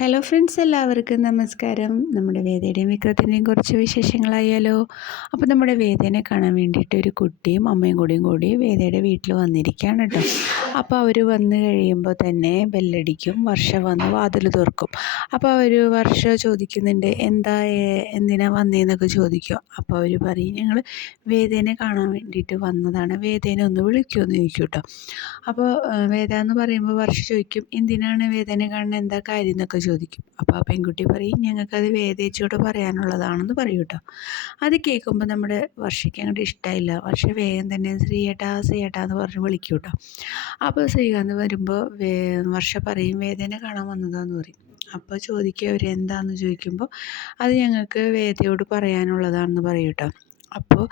Hello friends എല്ലാവർക്കും നമസ്കാരം. നമ്മുടെ വേദയുടെയും വിക്രത്തിന്റെയും കുറച്ച് വിശേഷങ്ങളായാലോ അപ്പോൾ നമ്മുടെ വേദനയെ കാണാൻ വേണ്ടിയിട്ട് ഒരു കുട്ടിയും അമ്മയും കൂടിയും കൂടി വേദയുടെ വീട്ടിൽ വന്നിരിക്കുകയാണ് കേട്ടോ. അപ്പോൾ അവർ വന്നു കഴിയുമ്പോൾ തന്നെ ബെല്ലടിക്കും വർഷ വന്ന് വാതിൽ തുറക്കും. അപ്പോൾ അവർ വർഷ ചോദിക്കുന്നുണ്ട് എന്താ എന്തിനാ വന്നതെന്നൊക്കെ ചോദിക്കും. അപ്പോൾ അവർ പറയും ഞങ്ങൾ വേദേനെ കാണാൻ വേണ്ടിയിട്ട് വന്നതാണ്. വേദേനെ ഒന്ന് വിളിക്കുമെന്ന് ചോദിക്കും കേട്ടോ. അപ്പോൾ വേദ എന്ന് പറയുമ്പോൾ വർഷ ചോദിക്കും എന്തിനാണ് വേദന കാണുന്നത്? എന്താ കാര്യം? എന്നൊക്കെ ചോദിക്കും. അപ്പോൾ ആ പെൺകുട്ടി പറയും ഞങ്ങൾക്കത് വേദേച്ചിയോട് പറയാനുള്ളതാണെന്ന് പറയും കേട്ടോ അത് കേൾക്കുമ്പോൾ നമ്മുടെ വർഷയ്ക്ക് അങ്ങോട്ട് ഇഷ്ടമില്ല വർഷ വേഗം തന്നെ ശ്രീയേട്ടാ ശ്രീയേട്ടാ എന്ന് പറഞ്ഞ് വിളിക്കും കേട്ടോ അപ്പോൾ ശ്രീകാന്ത് വരുമ്പോൾ വർഷ പറയും വേദന കാണാൻ വന്നതാന്ന് പറയും. അപ്പോൾ ചോദിക്കുക അവർ എന്താണെന്ന് ചോദിക്കുമ്പോൾ അത് ഞങ്ങൾക്ക് വേദയോട് പറയാനുള്ളതാണെന്ന് പറയും കേട്ടോ അപ്പോൾ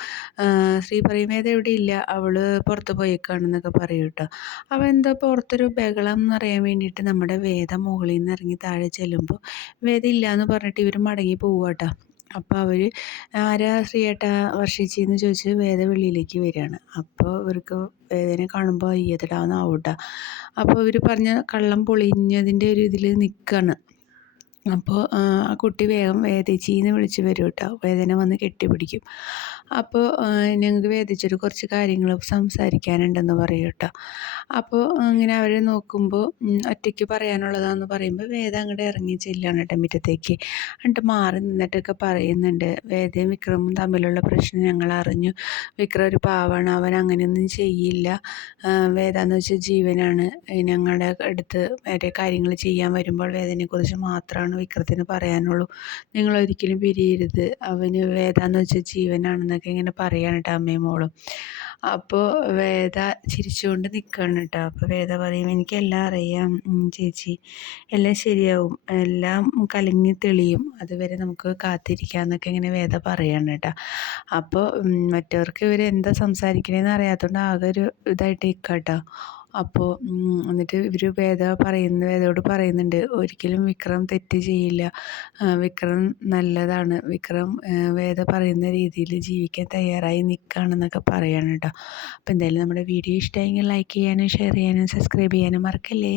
ശ്രീ പറയുന്നത് ഇവിടെ ഇല്ല അവൾ പുറത്ത് പോയേക്കാണെന്നൊക്കെ പറയും കേട്ടോ. അപ്പോൾ എന്താ പുറത്തൊരു ബഹളം എന്ന് അറിയാൻ വേണ്ടിയിട്ട് നമ്മുടെ വേദ മുകളിൽ നിന്ന് ഇറങ്ങി താഴെ ചെല്ലുമ്പോൾ വേദ ഇല്ല എന്ന് പറഞ്ഞിട്ട് ഇവർ മടങ്ങി പോവുക കേട്ടോ അപ്പോൾ അവർ ആരാ ശ്രീയേട്ടാ വർഷിച്ചെന്ന് ചോദിച്ച് വേദ വെളിയിലേക്ക് വരികയാണ്. അപ്പോൾ ഇവർക്ക് വേദനെ കാണുമ്പോൾ അയ്യതടാന്നാവും കേട്ടോ അപ്പോൾ ഇവർ പറഞ്ഞ കള്ളം പൊളിഞ്ഞതിന്റെ ഒരു ഇതിൽ നിൽക്കുകയാണ് അപ്പോൾ ആ കുട്ടി വേഗം വേദിച്ചീന്ന് വിളിച്ച് വരും കേട്ടോ വേദന വന്ന് കെട്ടിപ്പിടിക്കും. അപ്പോൾ ഞങ്ങൾക്ക് വേദിച്ചൊരു കുറച്ച് കാര്യങ്ങൾ സംസാരിക്കാനുണ്ടെന്ന് പറയും കേട്ടോ അപ്പോൾ ഇങ്ങനെ അവരെ നോക്കുമ്പോൾ ഒറ്റയ്ക്ക് പറയാനുള്ളതാന്ന് പറയുമ്പോൾ വേദ അങ്ങോട്ട് ഇറങ്ങി ചെല്ലുകയാണ് കേട്ടോ മുറ്റത്തേക്ക്. എന്നിട്ട് മാറി നിന്നിട്ടൊക്കെ പറയുന്നുണ്ട്. വേദയും വിക്രമും തമ്മിലുള്ള പ്രശ്നം ഞങ്ങൾ അറിഞ്ഞു. വിക്രം ഒരു പാവാണ്. അവൻ അങ്ങനെയൊന്നും ചെയ്യില്ല. വേദ എന്ന് വെച്ചാൽ ജീവനാണ്. ഞങ്ങളുടെ അടുത്ത് വേറെ കാര്യങ്ങൾ ചെയ്യാൻ വരുമ്പോൾ വേദനയെക്കുറിച്ച് മാത്രമാണ് വിക്രത്തിന് പറയാനുള്ളൂ. നിങ്ങൾ ഒരിക്കലും പിരിയരുത്. അവന് വേദ എന്ന് വെച്ചാൽ ജീവനാണെന്നൊക്കെ ഇങ്ങനെ പറയാണ് കേട്ടോ അമ്മയും മോളും. അപ്പോൾ വേദ ചിരിച്ചുകൊണ്ട് നിൽക്കുകയാണ് കേട്ടോ അപ്പോൾ വേദ പറയും എനിക്കെല്ലാം അറിയാം ചേച്ചി. എല്ലാം ശരിയാവും. എല്ലാം കലങ്ങി തെളിയും. അതുവരെ നമുക്ക് കാത്തിരിക്കാമെന്നൊക്കെ ഇങ്ങനെ വേദ പറയാണ് കേട്ടോ അപ്പോൾ മറ്റവർക്ക് ഇവർ എന്താ സംസാരിക്കണേന്ന് അറിയാത്തതുകൊണ്ട് ആകെ ഒരു ഇതായിട്ട് നിൽക്കാം കേട്ടോ അപ്പോൾ എന്നിട്ട് ഇവർ വേദ പറയുന്ന വേദയോട് പറയുന്നുണ്ട് ഒരിക്കലും വിക്രം തെറ്റ് ചെയ്യില്ല. വിക്രം നല്ലതാണ്. വിക്രം വേദ പറയുന്ന രീതിയിൽ ജീവിക്കാൻ തയ്യാറായി നിൽക്കുകയാണെന്നൊക്കെ പറയാണ് കേട്ടോ അപ്പോൾ എന്തായാലും നമ്മുടെ വീഡിയോ ഇഷ്ടമായെങ്കിൽ ലൈക്ക് ചെയ്യാനും ഷെയർ ചെയ്യാനും സബ്സ്ക്രൈബ് ചെയ്യാനും മറക്കല്ലേ?